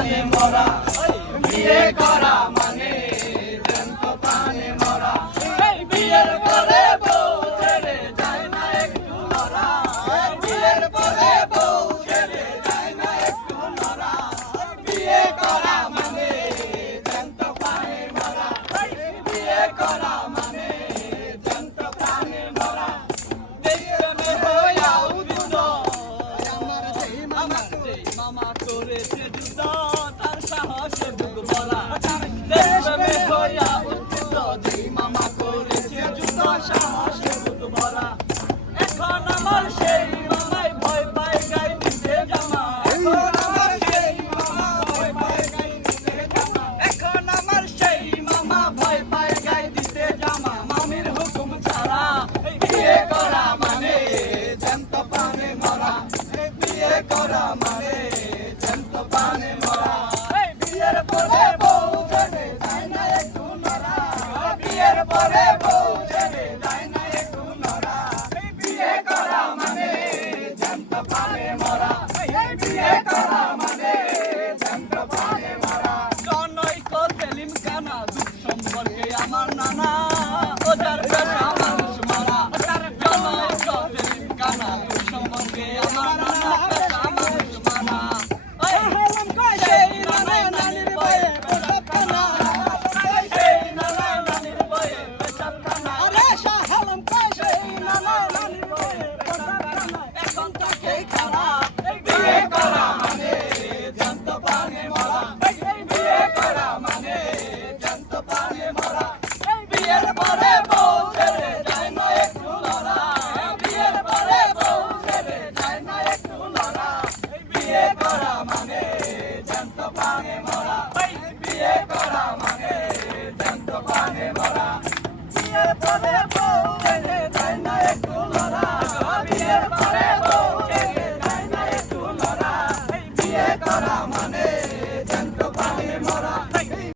প্রাণে মরা, বিয়ে করা মানে জ্যান্ত প্রাণে মরা। বিয়ের পরে বউ ছেড়ে যায় না একটু লড়া, বিয়ের পরে বউ ছেড়ে যায় না একটু লড়া। বিয়ে করা মানে জ্যান্ত প্রাণে মরা, বিয়ে করা মানে জ্যান্ত প্রাণে মরা। দেশপ্রেমে হইয়া উদিত আমার সেই মামা করেছে যুদ্ধ, তার সাহসে বুক ভরা। দেশপ্রেমে হইয়া উদিত যেই মামা করেছে যুদ্ধ, সাহসে বুক ভরা। এখন আমার সেই মামাই ভয় পায় গায়ে দিতে জামা, এখন আমার সেই মামা ভয় পায় গায়ে দিতে জামা, এখন আমার সেই মামা ভয় পায় গায়ে দিতে জামা। মামির হুকুম ছাড়া বিয়ে করা মানে জ্যান্ত প্রাণে মরা, বিয়ে করা মানে জ্যান্ত প্রাণে মরা। বিয়ের পরে বউ ছেড়ে যায় না একটু লড়া, বিয়ের পরে বউ ছেড়ে যায় না একটু লড়া। বিয়ে করা মানে জ্যান্ত প্রাণে মরা, বিয়ে করা মানে জ্যান্ত প্রাণে মরা। জনৈক সেলিম কানা দুঃখ সম্পর্কে আমার নানা, ওজার পেশা মানুষ মারা। জনৈক সেলিম কানা দুঃখ সম্পর্কে আমার নানা, পেশা মানুষ মারা। সেই নানায় নানির বয়ে পেশাব খানা, সেই নানায় নানির বয়ে পেশাব খানা। আরে শাহ আলম কয় সেই নানায় নানির বয়ে পেশাব খানা, এখন তাকে খানা। বিয়ে করা মানে জ্যান্ত প্রাণে মরা, বিয়ে করা মানে জ্যান্ত প্রাণে মরা। বিয়ের পরে বউ ছেড়ে যায় না একটু লড়া, বিয়ের পরে বউ ছেড়ে যায় না একটু লড়া। বিয়ে করা মানে জ্যান্ত প্রাণে মরা, বিয়ে করা মানে জ্যান্ত প্রাণে মরা। বিয়ের পরে